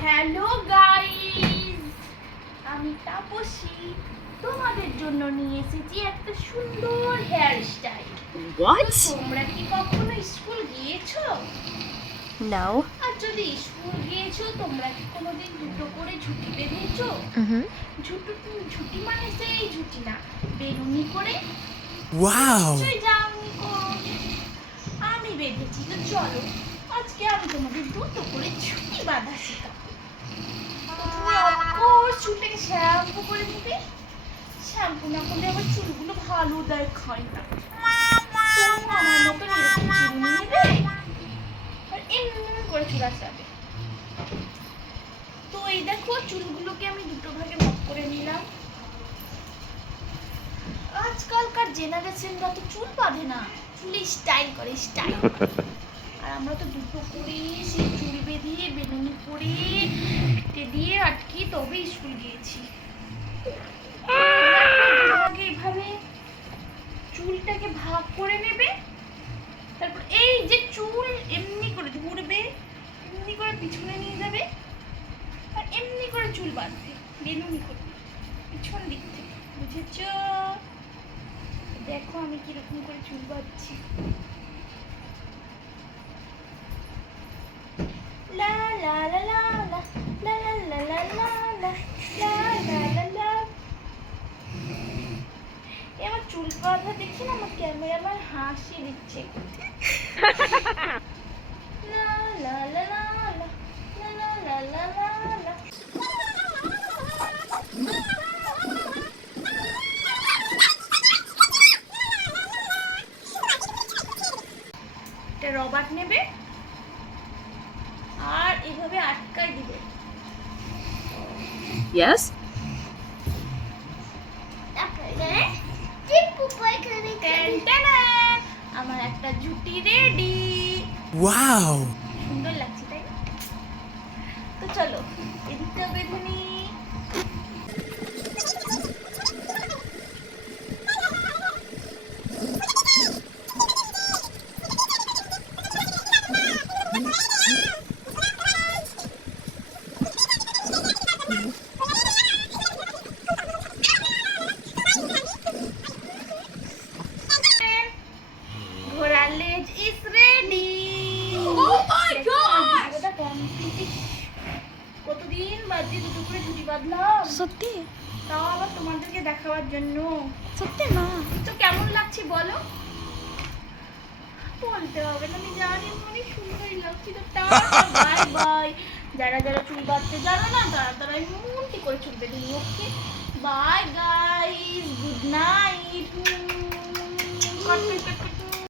Hello guys, আমি তাপসী তোমাদের জন্য নিয়ে এসেছি একটা সুন্দর হেয়ার স্টাইল। What? তোমরা কি কখনো স্কুল গিয়েছো? No. আর যদি স্কুল গিয়েছো তোমরা কি কোনোদিন দুটো করে ঝুঁটি বেঁধেছো? ঝুঁটি মানে সেই ঝুঁটি না, বেলুনি করে। Wow! নিশ্চয়ই যাওনি কোনোদিন। আমি বেঁধেছি, তো চলো আজকে আমি তোমাদের দুটো করে ঝুঁটি বাঁধা শেখাবো। চুলটাকে শ্যাম্পু করে নিবে। শ্যাম্পু না করলে আবার চুলগুলো ভালো দেখায় না। তো আমার মতন এরকম চিরুনি নেবে আর এমনি করে চুল আসাবে। তো এই দেখো চুলগুলোকে আমি দুটো ভাগে ভাগ করে নিলাম। আজকালকার জেনারেশনরা তো চুল বাঁধে না, চুলে স্টাইল করে, স্টাইল। আর আমরা তো দুটো করে সেই চুল বেঁধিয়ে বেলুনি করে ফিতে দিয়ে আটকে তবে স্কুল গিয়েছি। এইভাবে চুলটাকে ভাগ করে নেবে, তারপর এই যে চুল এমনি করে ধরবে, এমনি করে পিছনে নিয়ে যাবে আর এমনি করে চুল বাঁধবে বেলুনি করে পিছন দিক থেকে। বুঝেছ? দেখো আমি কিরকম করে চুল বাঁধছি। লা লা লা লা লা লা লা লা লা লা লা লা লা লা। আমার চুল বাঁধা দেখি না, আমার ক্যামেরাম্যান হাসি দিচ্ছে। লা লা লা লা লা লা লা লা লা লা। একটা রবার নেবে আর এভাবে আটকাই দিবে। Yes? আমার একটা জুটি রেডি। Wow! সুন্দর লাগছে তাই না? তো চলো এদিকটা বেঁধে নি। ঘোড়ার লেজ is ready. Oh my God! কতদিন বাদে দুটো করে ঝুঁটি বাঁধলাম, সত্যি? তাও আবার তোমাদেরকে দেখাবার জন্য। সত্যি না? তো কেমন লাগছে বলো? বলতে হবে না, আমি জানি অনেক সুন্দরই লাগছে। তো বাই বাই। যারা যারা চুল বাঁধতে জানো না তারা তারা এমনটি করে চুল বেঁধে নিই। Okay bye guys, good night.